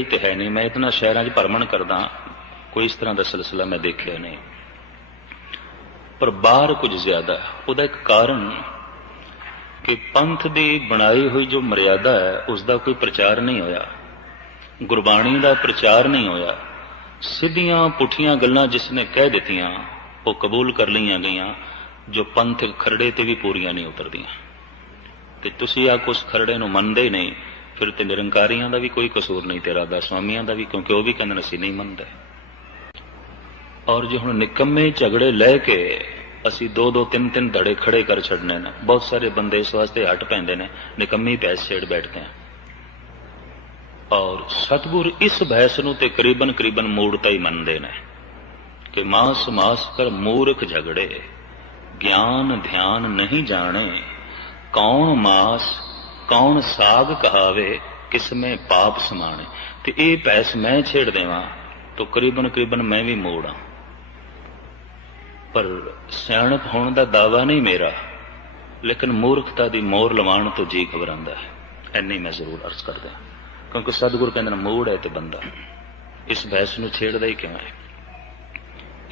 ਇਹ ਤੇ ਹੈ ਨਹੀਂ ਮੈਂ ਇਤਨਾ ਸ਼ਹਿਰਾਂ 'ਚ ਭਰਮਣ ਕਰਦਾ ਕੋਈ ਇਸ ਤਰ੍ਹਾਂ ਦਾ ਸਿਲਸਿਲਾ ਮੈਂ ਦੇਖਿਆ ਨਹੀਂ ਪਰ ਬਾਹਰ ਕੁਝ ਜ਼ਿਆਦਾ ਉਹਦਾ ਇੱਕ ਕਾਰਨ ਕਿ ਪੰਥ ਦੀ ਬਣਾਈ ਹੋਈ ਜੋ ਮਰਿਆਦਾ ਹੈ ਉਸ ਦਾ ਕੋਈ ਪ੍ਰਚਾਰ ਨਹੀਂ ਹੋਇਆ ਗੁਰਬਾਣੀ ਦਾ ਪ੍ਰਚਾਰ ਨਹੀਂ ਹੋਇਆ ਸਿੱਧੀਆਂ ਪੁੱਠੀਆਂ ਗੱਲਾਂ ਜਿਸ ਨੇ ਕਹਿ ਦਿੱਤੀਆਂ ਉਹ ਕਬੂਲ ਕਰ ਲਈਆਂ ਗਈਆਂ ਜੋ ਪੰਥ ਖਰੜੇ ਤੇ ਵੀ ਪੂਰੀਆਂ ਨਹੀਂ ਉਤਰਦੀਆਂ ਤੇ ਤੁਸੀਂ ਆ ਕੁਸ ਖਰੜੇ ਨੂੰ ਮੰਨਦੇ ਨਹੀਂ ਫਿਰ ਤੇ ਨਿਰੰਕਾਰੀਆਂ ਦਾ ਵੀ ਕੋਈ ਕਸੂਰ ਨਹੀਂ ਤੇਰਾ ਦਾ ਸਵਾਮੀਆਂ ਦਾ ਵੀ ਕਿਉਂਕਿ ਉਹ ਵੀ ਕਹਿੰਦੇ ਅਸੀਂ ਨਹੀਂ ਮੰਨਦੇ ਔਰ ਜੇ ਹੁਣ ਨਿਕੰਮੇ ਝਗੜੇ ਲੈ ਕੇ ਅਸੀਂ ਦੋ ਦੋ ਤਿੰਨ ਤਿੰਨ ਧੜੇ ਖੜੇ ਕਰ ਛੱਡਨੇ ਨੇ ਬਹੁਤ ਸਾਰੇ ਬੰਦੇ ਇਸ ਵਾਸਤੇ ਹਟ ਪੈਂਦੇ ਨੇ ਨਿਕੰਮੀ ਬਹਿਸ ਛੇੜ ਬੈਠਦੇ ਆ ਔਰ ਸਤਗੁਰ ਇਸ ਬਹਿਸ ਨੂੰ ਤੇ ਕਰੀਬਨ ਕਰੀਬਨ ਮੂੜਤਾ ਹੀ ਮੰਨਦੇ ਨੇ ਕਿ ਮਾਸ ਮਾਸ ਕਰ ਮੂਰਖ ਝਗੜੇ ਗਿਆਨ ਧਿਆਨ ਨਹੀਂ ਜਾਣੇ ਕੌਣ ਮਾਸ ਕੌਣ ਸਾਗ ਕਹਾਵੇ ਕਿਸਮੇ ਪਾਪ ਸਮਾਣੇ ਤੇ ਇਹ ਪੈਸ ਮੈਂ ਛੇੜ ਦੇਵਾਂ ਤੋ ਕਰੀਬਨ ਕਰੀਬਨ ਮੈਂ ਵੀ ਮੋੜਾਂ ਪਰ ਸਿਆਣਪ ਹੋਣ ਦਾ ਦਾਵਾ ਨਹੀਂ ਮੇਰਾ ਲੇਕਿਨ ਮੂਰਖਤਾ ਦੀ ਮੋਰ ਲਵਾਉਣ ਤੋਂ ਜੀ ਖਬਰਾਂਦਾ ਹੈ ਐਨੀ ਮੈਂ ਜ਼ਰੂਰ ਅਰਜ਼ ਕਰਦਾ ਕਿਉਂਕਿ ਸਤਿਗੁਰ ਕਹਿੰਦਾ ਮੋੜ ਮੂੜ ਹੈ ਤੇ ਬੰਦਾ ਇਸ ਬਹਿਸ ਨੂੰ ਛੇੜਦਾ ਹੀ ਕਿਉਂ ਹੈ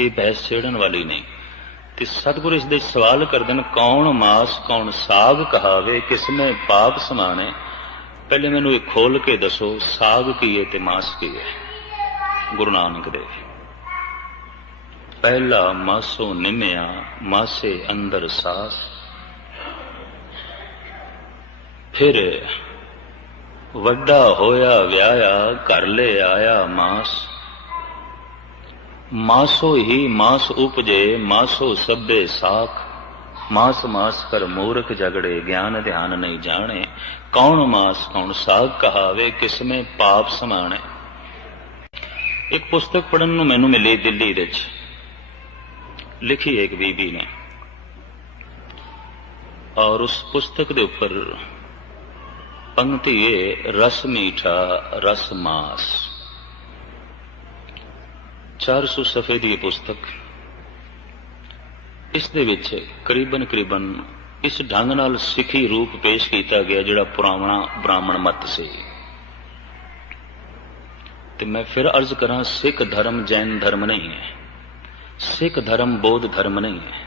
ਇਹ ਬਹਿਸ ਛੇੜਨ ਵਾਲੀ ਨਹੀਂ ਕਿ ਸਤਿਗੁਰੂ ਇਸ ਦੇ ਸਵਾਲ ਕਰਦੇ ਨੇ ਕੌਣ ਮਾਸ ਕੌਣ ਸਾਗ ਕਹਾਵੇ ਕਿਸ ਨੇ ਪਾਪ ਸਮਾਣੇ ਪਹਿਲੇ ਮੈਨੂੰ ਇਹ ਖੋਲ ਕੇ ਦੱਸੋ ਸਾਗ ਕੀ ਹੈ ਤੇ ਮਾਸ ਕੀ ਹੈ ਗੁਰੂ ਨਾਨਕ ਦੇਵ ਪਹਿਲਾ ਮਾਸੋ ਨਿਮਿਆ ਮਾਸੇ ਅੰਦਰ ਸਾਸ ਫਿਰ ਵੱਡਾ ਹੋਇਆ ਵਿਆਹਾ ਘਰ ਲੈ ਆਇਆ ਮਾਸ ਮਾਸੋ ਹੀ ਮਾਸ ਉਪਜੇ ਮਾਸੋ ਸਭੇ ਸਾਖ ਮਾਸ ਮਾਸ ਕਰ ਮੂਰਖ ਝਗੜੇ ਗਿਆਨ ਧਿਆਨ ਨਹੀਂ ਜਾਣੇ ਕੌਣ ਮਾਸ ਕੌਣ ਸਾਗ ਕਹਾਵੇ ਕਿਸਮੇ ਪਾਪ ਸਮਾਣੇ ਇੱਕ ਪੁਸਤਕ ਪੜਨ ਨੂੰ ਮੈਨੂੰ ਮਿਲੀ ਦਿੱਲੀ ਵਿੱਚ ਲਿਖੀ ਇੱਕ ਬੀਬੀ ਨੇ ਔਰ ਉਸ ਪੁਸਤਕ ਦੇ ਉੱਪਰ ਪੰਕਤੀ ਹੈ ਰਸ ਮੀਠਾ ਰਸ ਮਾਸ 400 ਸਫੇ ਦੀ ਪੁਸਤਕ ਇਸ ਦੇ ਵਿੱਚ ਕਰੀਬਨ ਕਰੀਬਨ ਇਸ ਢੰਗ ਨਾਲ ਸਿੱਖੀ ਰੂਪ ਪੇਸ਼ ਕੀਤਾ ਗਿਆ ਜਿਹੜਾ ਪੁਰਾਣਾ ਬ੍ਰਾਹਮਣ ਮਤ ਸੀ ਤੇ ਮੈਂ ਫਿਰ ਅਰਜ਼ ਕਰਾਂ ਸਿੱਖ ਧਰਮ ਜੈਨ ਧਰਮ ਨਹੀਂ ਹੈ ਸਿੱਖ ਧਰਮ ਬੋਧ ਧਰਮ ਨਹੀਂ ਹੈ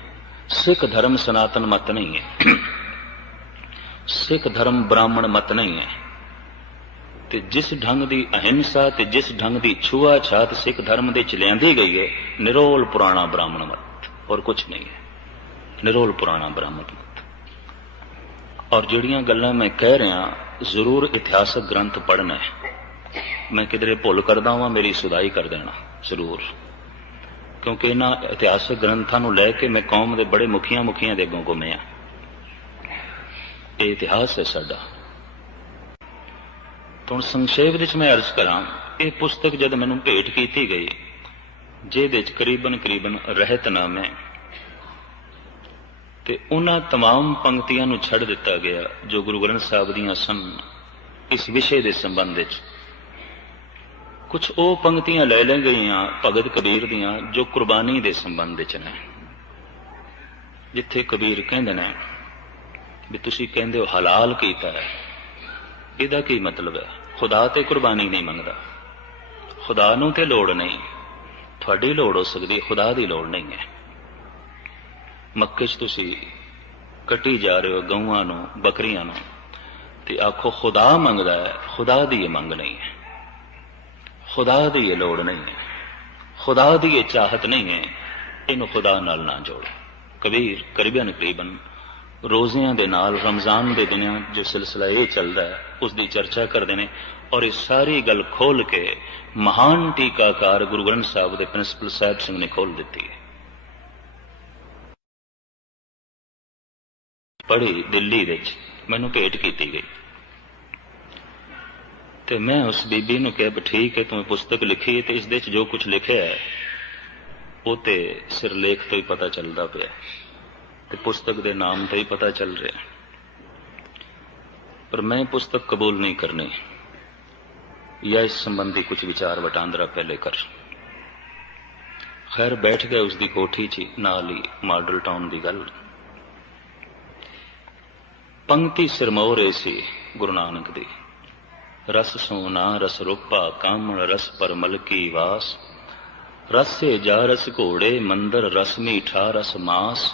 ਸਿੱਖ ਧਰਮ ਸਨਾਤਨ ਮਤ ਨਹੀਂ ਹੈ ਸਿੱਖ ਧਰਮ ਬ੍ਰਾਹਮਣ ਮਤ ਨਹੀਂ ਹੈ ਤੇ ਜਿਸ ਢੰਗ ਦੀ ਅਹਿੰਸਾ ਤੇ ਜਿਸ ਢੰਗ ਦੀ ਛੂਆਛਾਤ ਸਿੱਖ ਧਰਮ ਦੇ ਚ ਲਿਆਂਦੀ ਗਈ ਹੈ ਨਿਰੋਲ ਪੁਰਾਣਾ ਬ੍ਰਾਹਮਣ ਮਤ ਔਰ ਕੁਝ ਨਹੀਂ ਹੈ ਨਿਰੋਲ ਪੁਰਾਣਾ ਬ੍ਰਾਹਮਣ ਮਤ ਔਰ ਜਿਹੜੀਆਂ ਗੱਲਾਂ ਮੈਂ ਕਹਿ ਰਿਹਾ ਜ਼ਰੂਰ ਇਤਿਹਾਸਕ ਗ੍ਰੰਥ ਪੜ੍ਹਨਾ ਹੈ ਮੈਂ ਕਿਧਰੇ ਭੁੱਲ ਕਰਦਾ ਹਾਂ ਮੇਰੀ ਸੁਧਾਈ ਕਰ ਦੇਣਾ ਜ਼ਰੂਰ ਕਿਉਂਕਿ ਇਹਨਾਂ ਇਤਿਹਾਸਕ ਗ੍ਰੰਥਾਂ ਨੂੰ ਲੈ ਕੇ ਮੈਂ ਕੌਮ ਦੇ ਬੜੇ ਮੁਖੀਆਂ ਮੁਖੀਆਂ ਦੇ ਅੱਗੋਂ ਘੁੰਮਿਆ ਇਹ ਇਤਿਹਾਸ ਹੈ ਸਾਡਾ ਹੁਣ ਸੰਖੇਪ ਵਿੱਚ ਮੈਂ ਅਰਜ਼ ਕਰਾਂ ਇਹ ਪੁਸਤਕ ਜਦ ਮੈਨੂੰ ਭੇਟ ਕੀਤੀ ਗਈ ਜਿਹਦੇ ਵਿੱਚ ਕਰੀਬਨ ਕਰੀਬਨ ਰਹਿਤਨਾਮੇ ਤੇ ਉਹਨਾਂ तमाम ਪੰਕਤੀਆਂ ਨੂੰ ਛੱਡ ਦਿੱਤਾ ਗਿਆ ਜੋ ਗੁਰੂ ਗ੍ਰੰਥ ਸਾਹਿਬ ਦੀਆਂ ਸਨ ਇਸ ਵਿਸ਼ੇ ਦੇ ਸੰਬੰਧ ਵਿੱਚ ਕੁਝ ਉਹ ਪੰਕਤੀਆਂ ਲੈ ਲੈ ਗਈਆਂ ਭਗਤ ਕਬੀਰ ਦੀਆਂ ਜੋ ਕੁਰਬਾਨੀ ਦੇ ਸੰਬੰਧ ਵਿੱਚ ਨੇ ਜਿੱਥੇ ਕਬੀਰ ਕਹਿੰਦੇ ਨੇ ਵੀ ਤੁਸੀਂ ਕਹਿੰਦੇ ਹੋ ਹਲਾਲ ਕੀਤਾ ਹੈ ਇਹਦਾ ਕੀ ਮਤਲਬ ਹੈ ਖੁਦਾ ਤੇ ਕੁਰਬਾਨੀ ਨਹੀਂ ਮੰਗਦਾ ਖੁਦਾ ਨੂੰ ਤੇ ਲੋੜ ਨਹੀਂ ਤੁਹਾਡੀ ਲੋੜ ਹੋ ਸਕਦੀ ਖੁਦਾ ਦੀ ਲੋੜ ਨਹੀਂ ਹੈ ਮੱਕੇ 'ਚ ਤੁਸੀਂ ਕੱਟੀ ਜਾ ਰਹੇ ਹੋ ਗਊਆਂ ਨੂੰ ਬੱਕਰੀਆਂ ਨੂੰ ਤੇ ਆਖੋ ਖੁਦਾ ਮੰਗਦਾ ਹੈ ਖੁਦਾ ਦੀ ਇਹ ਮੰਗ ਨਹੀਂ ਹੈ ਖੁਦਾ ਦੀ ਇਹ ਲੋੜ ਨਹੀਂ ਹੈ ਖੁਦਾ ਦੀ ਇਹ ਚਾਹਤ ਨਹੀਂ ਹੈ ਇਹਨੂੰ ਖੁਦਾ ਨਾਲ ਨਾ ਜੋੜੋ ਕਬੀਰ ਕਰੀਬਨ ਕਰੀਬਨ ਰੋਜ਼ਿਆਂ ਦੇ ਨਾਲ ਰਮਜ਼ਾਨ ਦੇ ਦਿਨਾਂ ਜੋ ਸਿਲਸਿਲਾ ਇਹ ਚੱਲਦਾ ਹੈ ਉਸ ਦੀ ਚਰਚਾ ਕਰਦੇ ਨੇ ਔਰ ਇਹ ਸਾਰੀ ਗੱਲ ਖੋਲ ਕੇ ਮਹਾਨ ਟੀਕਾਕਾਰ ਗੁਰੂ ਗ੍ਰੰਥ ਸਾਹਿਬ ਦੇ ਪ੍ਰਿੰਸੀਪਲ ਸਾਹਿਬ ਸਿੰਘ ਨੇ ਖੋਲ ਦਿੱਤੀ ਹੈ ਪੜ੍ਹੀ ਦਿੱਲੀ ਵਿੱਚ ਮੈਨੂੰ ਭੇਟ ਕੀਤੀ ਗਈ ਤੇ ਮੈਂ ਉਸ ਬੀਬੀ ਨੂੰ ਕਿਹਾ ਠੀਕ ਹੈ ਤੂੰ ਪੁਸਤਕ ਲਿਖੀ ਹੈ ਤੇ ਇਸ ਦੇ ਵਿੱਚ ਜੋ ਕੁਝ ਲਿਖਿਆ ਹੈ ਉਹ ਤੇ ਸਿਰਲੇਖ ਤੋਂ ਹੀ ਪਤਾ ਚੱਲਦਾ ਪਿਆ ਤੇ ਪੁਸਤਕ ਦੇ ਨਾਮ ਤੋਂ ਹੀ ਪਤਾ ਚੱਲ ਰਿਹਾ ਪਰ ਮੈਂ ਪੁਸਤਕ ਕਬੂਲ ਨਹੀਂ ਕਰਨੀ ਜਾਂ ਇਸ ਸੰਬੰਧੀ ਕੁਝ ਵਿਚਾਰ ਵਟਾਂਦਰਾ ਪਹਿਲੇ ਕਰ ਖੈਰ ਬੈਠ ਗਏ ਉਸ ਦੀ ਕੋਠੀ 'ਚ ਨਾਲ ਹੀ ਮਾਡਲ ਟਾਊਨ ਦੀ ਗੱਲ ਪੰਕਤੀ ਸਿਰਮੌਰ ਐਸੀ ਗੁਰੂ ਨਾਨਕ ਦੀ ਰਸ ਸੋਨਾ ਰਸ ਰੂਪਾ ਕਾਮਣ ਰਸ ਪਰਮਲ ਕੀ ਵਾਸ ਰਸੇ ਜਾ ਰਸ ਘੋੜੇ ਮੰਦਰ ਰਸ ਮੀਠਾ ਰਸ ਮਾਸ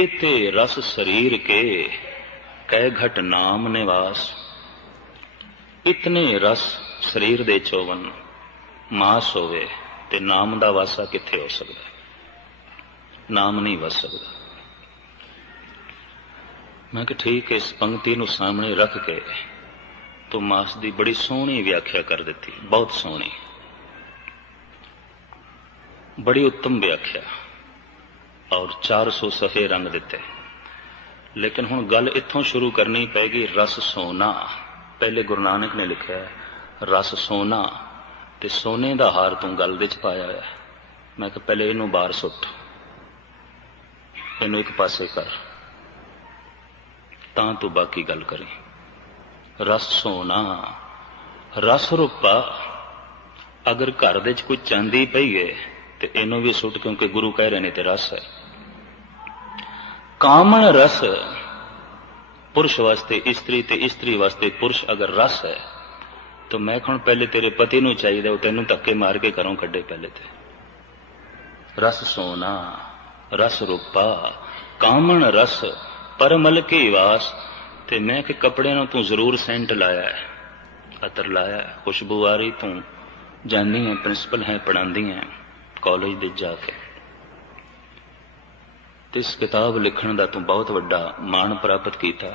ਇਤੇ ਰਸ ਸਰੀਰ ਕੇ ਕਹਿ ਘਟ ਨਾਮ ਨਿਵਾਸ ਇਤਨੇ ਰਸ ਸਰੀਰ ਦੇ ਚੋਵਨ ਮਾਸ ਹੋਵੇ ਤੇ ਨਾਮ ਦਾ ਵਾਸਾ ਕਿੱਥੇ ਹੋ ਸਕਦਾ ਨਾਮ ਨਹੀਂ ਵਸ ਸਕਦਾ ਮੈਂ ਕਿ ਠੀਕ ਇਸ ਪੰਕਤੀ ਨੂੰ ਸਾਹਮਣੇ ਰੱਖ ਕੇ ਤੂੰ ਮਾਸ ਦੀ ਬੜੀ ਸੋਹਣੀ ਵਿਆਖਿਆ ਕਰ ਦਿੱਤੀ ਬਹੁਤ ਸੋਹਣੀ ਬੜੀ ਉੱਤਮ ਵਿਆਖਿਆ ਔਰ 400 ਸਫੇ ਰੰਗ ਦਿੱਤੇ ਲੇਕਿਨ ਹੁਣ ਗੱਲ ਇੱਥੋਂ ਸ਼ੁਰੂ ਕਰਨੀ ਪੈਗੀ ਰਸ ਸੋਨਾ ਪਹਿਲੇ ਗੁਰੂ ਨਾਨਕ ਨੇ ਲਿਖਿਆ ਰਸ ਸੋਨਾ ਤੇ ਸੋਨੇ ਦਾ ਹਾਰ ਤੂੰ ਗੱਲ ਵਿੱਚ ਪਾਇਆ ਹੈ ਮੈਂ ਕਿ ਪਹਿਲੇ ਇਹਨੂੰ ਬਾਹਰ ਸੁੱਟ ਇਹਨੂੰ ਇੱਕ ਪਾਸੇ ਕਰ ਤਾਂ ਤੂੰ ਬਾਕੀ ਗੱਲ ਕਰੇ ਰਸ ਸੋਨਾ ਰਸ ਰੂਪਾ ਅਗਰ ਘਰ ਦੇ ਵਿੱਚ ਕੋਈ ਚਾਂਦੀ ਪਈ ਹੈ ਤੇ ਇਹਨੂੰ ਵੀ ਸੁੱਟ ਕਿਉਂਕਿ ਗੁਰੂ ਕਹਿ ਰਹੇ ਨੇ ਤੇ ਰਸ ਹੈ ਕਾਮਣ ਰਸ ਪੁਰਸ਼ ਵਾਸਤੇ ਇਸਤਰੀ ਤੇ ਇਸਤਰੀ ਵਾਸਤੇ ਪੁਰਸ਼ ਅਗਰ ਰਸ ਹੈ ਤਾਂ ਮੈਂ ਕਹਣ ਪਹਿਲੇ ਤੇਰੇ ਪਤੀ ਨੂੰ ਚਾਹੀਦਾ ਉਹ ਤੈਨੂੰ ਧੱਕੇ ਮਾਰ ਕੇ ਘਰੋਂ ਕੱਢੇ ਪਹਿਲੇ ਤੇ ਰਸ ਸੋਨਾ ਰਸ ਰੂਪਾ ਕਾਮਣ ਰਸ ਪਰਮਲ ਕੇ ਵਾਸ ਤੇ ਮੈਂ ਕਿ ਕੱਪੜਿਆਂ ਨੂੰ ਤੂੰ ਜ਼ਰੂਰ ਸੈਂਟ ਲਾਇਆ ਹੈ ਅਤਰ ਲਾਇਆ ਖੁਸ਼ਬੂ ਆ ਰਹੀ ਤੂੰ ਜਾਣੀ ਹੈ ਪ੍ਰਿੰਸੀਪਲ ਹੈ ਪੜਾਉਂਦੀ ਹੈ ਕਾਲਜ ਦੇ ਜਾ ਕੇ ਇਸ ਕਿਤਾਬ ਲਿਖਣ ਦਾ ਤੂੰ ਬਹੁਤ ਵੱਡਾ ਮਾਣ ਪ੍ਰਾਪਤ ਕੀਤਾ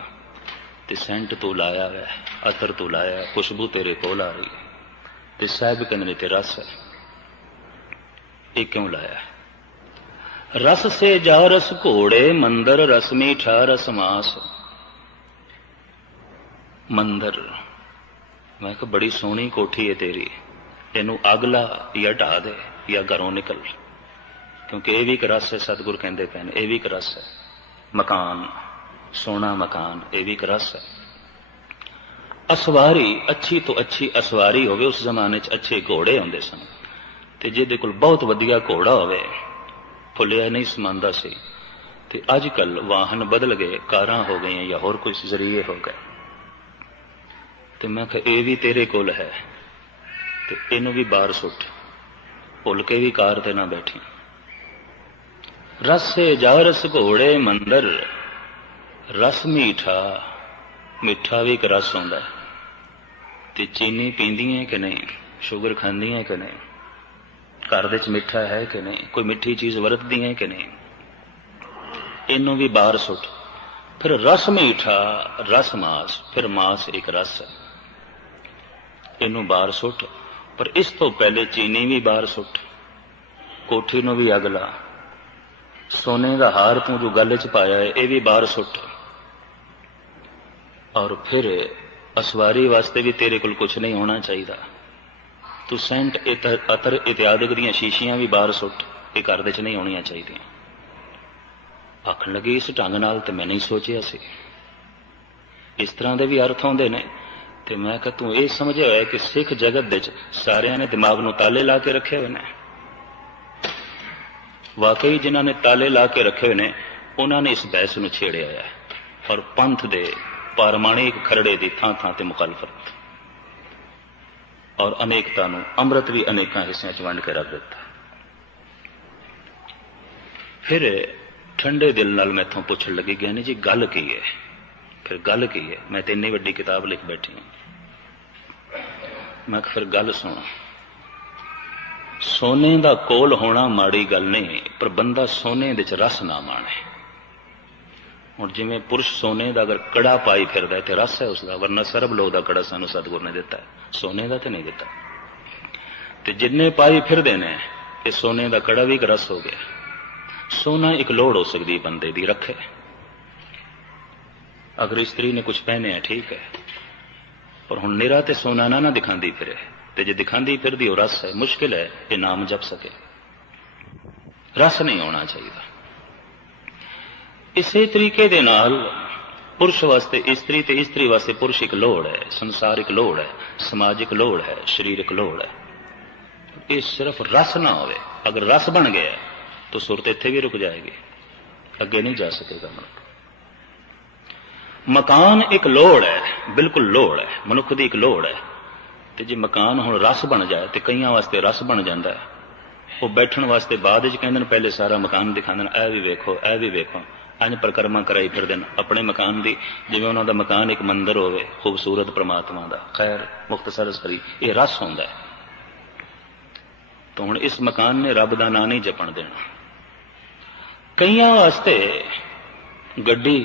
ਤੇ ਸੈਂਟ ਤੋਂ ਲਾਇਆ ਹੈ ਅਤਰ ਤੋਂ ਲਾਇਆ ਖੁਸ਼ਬੂ ਤੇਰੇ ਕੋਲ ਆ ਰਹੀ ਤੇ ਸਾਹਿਬ ਕਹਿੰਦੇ ਤੇ ਰਸ ਇਹ ਕਿਉਂ ਲਾਇਆ ਰਸ ਸੇ ਜਾ ਰਸ ਘੋੜੇ ਮੰਦਰ ਰਸ ਮੀਠਾ ਰਸ ਮਾਸ ਮੰਦਰ ਮੈਂ ਕਿਹਾ ਬੜੀ ਸੋਹਣੀ ਕੋਠੀ ਹੈ ਤੇਰੀ ਇਹਨੂੰ ਅਗਲਾ ਜਾਂ ਢਾ ਦੇ ਜਾਂ ਘਰੋਂ ਨਿਕਲ ਕਿਉਂਕਿ ਇਹ ਵੀ ਇੱਕ ਰਸ ਹੈ ਸਤਿਗੁਰ ਕਹਿੰਦੇ ਪਏ ਨੇ ਇਹ ਵੀ ਇੱਕ ਰਸ ਹੈ ਮਕਾਨ ਸੋਨਾ ਮਕਾਨ ਇਹ ਵੀ ਇੱਕ ਰਸ ਹੈ ਅਸਵਾਰੀ ਅੱਛੀ ਤੋਂ ਅੱਛੀ ਅਸਵਾਰੀ ਹੋਵੇ ਉਸ ਜ਼ਮਾਨੇ 'ਚ ਅੱਛੇ ਘੋੜੇ ਹੁੰਦੇ ਸਨ ਤੇ ਜਿਹਦੇ ਕੋਲ ਬਹੁਤ ਵਧੀਆ ਘੋੜਾ ਹੋਵੇ ਫੁੱਲਿਆ ਨਹੀਂ ਸਮਾਂਦਾ ਸੀ ਤੇ ਅੱਜ ਕੱਲ ਵਾਹਨ ਬਦਲ ਗਏ ਕਾਰਾਂ ਹੋ ਗਈਆਂ ਜਾਂ ਹੋਰ ਕੋਈ ਜ਼ਰੀਏ ਹੋ ਗਏ ਤੇ ਮੈਂ ਕਿਹਾ ਇਹ ਵੀ ਤੇਰੇ ਕੋਲ ਹੈ ਤੇ ਇਹਨੂੰ ਵੀ ਬਾਹਰ ਸੁੱਟ ਭੁੱਲ ਕੇ ਵੀ ਕਾਰ ਤੇ ਨਾ ਬੈਠੀ ਰਸੇ ਜਾਰਸ ਘੋੜੇ ਮੰਦਰ ਰਸ ਮੀਠਾ ਮਿੱਠਾ ਵੀ ਇੱਕ ਰਸ ਹੁੰਦਾ ਤੇ ਚੀਨੀ ਪੀਂਦੀਆਂ ਕਿ ਨਹੀਂ ਸ਼ੂਗਰ ਖਾਂਦੀਆਂ ਕਿ ਨਹੀਂ ਘਰ ਦੇ ਚ ਮਿੱਠਾ ਹੈ ਕਿ ਨਹੀਂ ਕੋਈ ਮਿੱਠੀ ਚੀਜ਼ ਵਰਤਦੀਆਂ ਕਿ ਨਹੀਂ ਇਹਨੂੰ ਵੀ ਬਾਹਰ ਸੁੱਟ ਫਿਰ ਰਸ ਮੀਠਾ ਰਸ ਮਾਸ ਫਿਰ ਮਾਸ ਇੱਕ ਰਸ ਹੈ ਇਹਨੂੰ ਬਾਹਰ ਸੁੱਟ ਪਰ ਇਸ ਤੋਂ ਪਹਿਲੇ ਚੀਨੀ ਵੀ ਬਾਹਰ ਸੁੱਟ ਕੋਠੀ ਨੂੰ ਵੀ ਅਗਲਾ ਸੋਨੇ ਦਾ ਹਾਰ ਤੂੰ ਜੋ ਗੱਲ 'ਚ ਪਾਇਆ ਹੈ ਇਹ ਵੀ ਬਾਹਰ ਸੁੱਟ ਔਰ ਫਿਰ ਅਸਵਾਰੀ ਵਾਸਤੇ ਵੀ ਤੇਰੇ ਕੋਲ ਕੁਝ ਨਹੀਂ ਹੋਣਾ ਚਾਹੀਦਾ ਤੂੰ ਸੈਂਟ ਅਤਰ ਇਤਿਆਦਿਕ ਦੀਆਂ ਸ਼ੀਸ਼ੀਆਂ ਵੀ ਬਾਹਰ ਸੁੱਟ ਇਹ ਘਰ ਦੇ 'ਚ ਨਹੀਂ ਹੋਣੀਆਂ ਚਾਹੀਦੀਆਂ ਆਖਣ ਲੱਗੇ ਇਸ ਢੰਗ ਨਾਲ ਤੇ ਮੈਂ ਨਹੀਂ ਸੋਚਿਆ ਸੀ ਇਸ ਤਰ੍ਹਾਂ ਦੇ ਵੀ ਅਰਥ ਆਉਂਦੇ ਨੇ ਤੇ ਮੈਂ ਕਿਹਾ ਤੂੰ ਇਹ ਸਮਝਿਆ ਹੋਇਆ ਕਿ ਸਿੱਖ ਜਗਤ ਦੇ ਵਿੱਚ ਸਾਰਿਆਂ ਨੇ ਦਿਮਾਗ ਨੂੰ ਤਾਲੇ ਲਾ ਕੇ ਰੱਖੇ ਹੋਏ ਨੇ ਵਾਕਈ ਜਿਨ੍ਹਾਂ ਨੇ ਤਾਲੇ ਲਾ ਕੇ ਰੱਖੇ ਨੇ ਉਹਨਾਂ ਨੇ ਇਸ ਬਹਿਸ ਨੂੰ ਛੇੜਿਆ ਹੈ ਔਰ ਪੰਥ ਦੇ ਪਰਮਾਣਿਕ ਖਰੜੇ ਦੀ ਥਾਂ ਥਾਂ ਤੇ ਮੁਖਾਲਫਤ ਔਰ ਅਨੇਕਤਾ ਨੂੰ ਅੰਮ੍ਰਿਤ ਵੀ ਅਨੇਕਾਂ ਹਿੱਸਿਆਂ 'ਚ ਵੰਡ ਕੇ ਰੱਖ ਦਿੱਤਾ ਫਿਰ ਠੰਡੇ ਦਿਲ ਨਾਲ ਮੈਥੋਂ ਪੁੱਛਣ ਲੱਗੇ ਗਿਆਨੀ ਜੀ ਗੱਲ ਕੀ ਹੈ ਫਿਰ ਗੱਲ ਕੀ ਹੈ ਮੈਂ ਤੇ ਇੰਨੀ ਵੱਡੀ ਕਿਤਾਬ ਲਿਖ ਬੈਠੀ ਹਾਂ ਮੈਂ ਫਿਰ ਗੱਲ ਸੁਣਾ ਸੋਨੇ ਦਾ ਕੋਲ ਹੋਣਾ ਮਾੜੀ ਗੱਲ ਨਹੀਂ ਪਰ ਬੰਦਾ ਸੋਨੇ ਦੇ ਚ ਰਸ ਨਾ ਮਾਣੇ ਹੁਣ ਜਿਵੇਂ ਪੁਰਸ਼ ਸੋਨੇ ਦਾ ਅਗਰ ਕੜਾ ਪਾਈ ਫਿਰਦਾ ਤੇ ਰਸ ਹੈ ਉਸ ਦਾ ਵਰਨਾ ਸਰਬ ਲੋਹ ਦਾ ਕੜਾ ਸਾਨੂੰ ਸਤਗੁਰ ਨੇ ਦਿੱਤਾ ਸੋਨੇ ਦਾ ਤੇ ਨਹੀਂ ਦਿੱਤਾ ਤੇ ਜਿੰਨੇ ਪਾਈ ਫਿਰਦੇ ਨੇ ਕਿ ਸੋਨੇ ਦਾ ਕੜਾ ਵੀ ਇੱਕ ਰਸ ਹੋ ਗਿਆ ਸੋਨਾ ਇੱਕ ਲੋੜ ਹੋ ਸਕਦੀ ਬੰਦੇ ਦੀ ਰੱਖੇ ਅਗਰ ਇਸਤਰੀ ਨੇ ਕੁਝ ਪਹਿਨੇ ਹੈ ਠੀਕ ਹੈ ਪਰ ਹੁਣ ਨਿਰਾ ਤੇ ਸੋਨਾ ਨਾ ਨਾ ਦਿਖਾਉਂਦੀ ਫਿਰੇ ਤੇ ਜੇ ਦਿਖਾਂਦੀ ਫਿਰਦੀ ਉਹ ਰਸ ਹੈ ਮੁਸ਼ਕਿਲ ਹੈ ਕਿ ਨਾਮ ਜਪ ਸਕੇ ਰਸ ਨਹੀਂ ਆਉਣਾ ਚਾਹੀਦਾ ਇਸੇ ਤਰੀਕੇ ਦੇ ਨਾਲ ਪੁਰਸ਼ ਵਾਸਤੇ ਇਸਤਰੀ ਤੇ ਇਸਤਰੀ ਵਾਸਤੇ ਪੁਰਸ਼ ਇੱਕ ਲੋੜ ਹੈ ਸੰਸਾਰਿਕ ਲੋੜ ਹੈ ਸਮਾਜਿਕ ਲੋੜ ਹੈ ਸਰੀਰਕ ਲੋੜ ਹੈ ਇਹ ਸਿਰਫ ਰਸ ਨਾ ਹੋਵੇ ਅਗਰ ਰਸ ਬਣ ਗਿਆ ਤਾਂ ਸੁਰਤ ਇੱਥੇ ਵੀ ਰੁਕ ਜਾਏਗੀ ਅੱਗੇ ਨਹੀਂ ਜਾ ਸਕੇਗਾ ਮਨੁੱਖ ਮਕਾਨ ਇੱਕ ਲੋੜ ਹੈ ਬਿਲਕੁਲ ਲੋੜ ਹੈ ਮਨੁੱਖ ਦੀ ਇੱਕ ਲੋੜ ਹੈ ਤੇ ਜੇ ਮਕਾਨ ਹੁਣ ਰਸ ਬਣ ਜਾਏ ਤੇ ਕਈਆਂ ਵਾਸਤੇ ਰਸ ਬਣ ਜਾਂਦਾ ਹੈ ਉਹ ਬੈਠਣ ਵਾਸਤੇ ਬਾਅਦ ਵਿੱਚ ਕਹਿੰਦੇ ਨੇ ਪਹਿਲੇ ਸਾਰਾ ਮਕਾਨ ਦਿਖਾਉਂਦੇ ਨੇ ਇਹ ਵੀ ਵੇਖੋ ਇਹ ਵੀ ਵੇਖੋ ਅੰਜ ਪ੍ਰਕਰਮਾ ਕਰਾਈ ਫਿਰਦੇ ਨੇ ਆਪਣੇ ਮਕਾਨ ਦੀ ਜਿਵੇਂ ਉਹਨਾਂ ਦਾ ਮਕਾਨ ਇੱਕ ਮੰਦਰ ਹੋਵੇ ਖੂਬਸੂਰਤ ਪ੍ਰਮਾਤਮਾ ਦਾ ਖੈਰ ਮੁਖਤਸਰ ਸਰੀ ਇਹ ਰਸ ਹੁੰਦਾ ਹੈ ਤਾਂ ਹੁਣ ਇਸ ਮਕਾਨ ਨੇ ਰੱਬ ਦਾ ਨਾਂ ਨਹੀਂ ਜਪਣ ਦੇਣਾ ਕਈਆਂ ਵਾਸਤੇ ਗੱਡੀ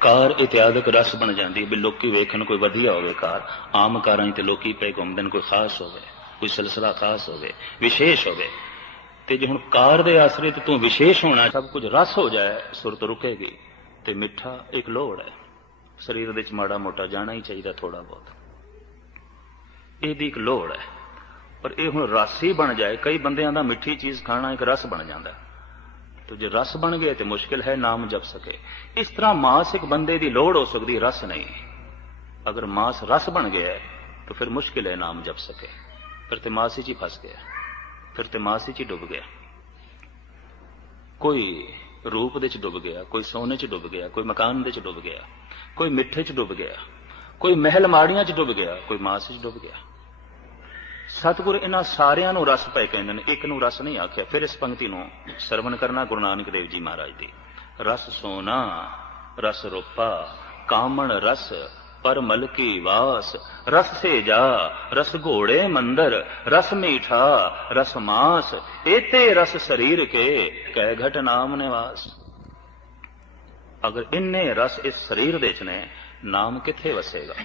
ਕਾਰ ਇਤਿਆਦਕ ਰਸ ਬਣ ਜਾਂਦੀ ਹੈ ਵੀ ਲੋਕੀ ਵੇਖਣ ਕੋਈ ਵਧੀਆ ਹੋਵੇ ਕਾਰ ਆਮ ਕਾਰਾਂ ਤੇ ਲੋਕੀ ਪੈ ਘੁੰਮਦੇ ਨੇ ਕੋਈ ਖਾਸ ਹੋਵੇ ਕੋਈ ਸਿਲਸਿਲਾ ਖਾਸ ਹੋਵੇ ਵਿਸ਼ੇਸ਼ ਹੋਵੇ ਤੇ ਜੇ ਹੁਣ ਕਾਰ ਦੇ ਆਸਰੇ ਤੇ ਤੂੰ ਵਿਸ਼ੇਸ਼ ਹੋਣਾ ਸਭ ਕੁਝ ਰਸ ਹੋ ਜਾਏ ਸੁਰਤ ਰੁਕੇਗੀ ਤੇ ਮਿੱਠਾ ਇੱਕ ਲੋੜ ਹੈ ਸਰੀਰ ਦੇ ਵਿੱਚ ਮਾੜਾ ਮੋਟਾ ਜਾਣਾ ਹੀ ਚਾਹੀਦਾ ਥੋੜਾ ਬਹੁਤ ਇਹਦੀ ਇੱਕ ਲੋੜ ਹੈ ਪਰ ਇਹ ਹੁਣ ਰਸ ਹੀ ਬਣ ਜਾਏ ਕਈ ਬੰਦਿਆਂ ਦਾ ਮਿੱਠੀ ਚੀਜ਼ ਖਾਣਾ ਇੱਕ ਰਸ ਬਣ ਜਾਂਦਾ ਹੈ ਤੇ ਜੇ ਰਸ ਬਣ ਗਏ ਤੇ ਮੁਸ਼ਕਿਲ ਹੈ ਨਾਮ ਜਪ ਸਕੇ ਇਸ ਤਰ੍ਹਾਂ ਮਾਸ ਇੱਕ ਬੰਦੇ ਦੀ ਲੋੜ ਹੋ ਸਕਦੀ ਰਸ ਨਹੀਂ ਅਗਰ ਮਾਸ ਰਸ ਬਣ ਗਿਆ ਤਾਂ ਫਿਰ ਮੁਸ਼ਕਿਲ ਹੈ ਨਾਮ ਜਪ ਸਕੇ ਫਿਰ ਤੇ ਮਾਸੀ ਜੀ ਫਸ ਗਿਆ ਫਿਰ ਤੇ ਮਾਸੀ ਜੀ ਡੁੱਬ ਗਿਆ ਕੋਈ ਰੂਪ ਦੇ ਚ ਡੁੱਬ ਗਿਆ ਕੋਈ ਸੋਨੇ ਚ ਡੁੱਬ ਗਿਆ ਕੋਈ ਮਕਾਨ ਦੇ ਚ ਡੁੱਬ ਗਿਆ ਕੋਈ ਮਿੱਠੇ ਚ ਡੁੱਬ ਗਿਆ ਕੋਈ ਮਹਿਲ ਮਾੜੀਆਂ ਚ ਡੁੱਬ ਗਿਆ ਕੋਈ ਮਾਸ ਚ ਡੁੱਬ ਗਿਆ ਸਤਿਗੁਰ ਇਹਨਾਂ ਸਾਰਿਆਂ ਨੂੰ ਰਸ ਪੈ ਕਹਿੰਦੇ ਨੇ ਇੱਕ ਨੂੰ ਰਸ ਨਹੀਂ ਆਖਿਆ ਫਿਰ ਇਸ ਪੰਕਤੀ ਨੂੰ ਸਰਵਣ ਕਰਨਾ ਗੁਰੂ ਨਾਨਕ ਦੇਵ ਜੀ ਮਹਾਰਾਜ ਦੀ ਰਸ ਸੋਨਾ ਰਸ ਰੋਪਾ ਕਾਮਣ ਰਸ ਵਾਸ ਰਸ ਸੇ ਜਾ ਰਸ ਘੋੜੇ ਮੰਦਰ ਰਸ ਮੀਠਾ ਰਸ ਮਾਸ ਇਤੇ ਰਸ ਸਰੀਰ ਕੇ ਕਹਿ ਘਟ ਨਾਮ ਨਿਵਾਸ ਅਗਰ ਇੰਨੇ ਰਸ ਇਸ ਸਰੀਰ ਦੇ ਚ ਨੇ ਨਾਮ ਕਿੱਥੇ ਵਸੇਗਾ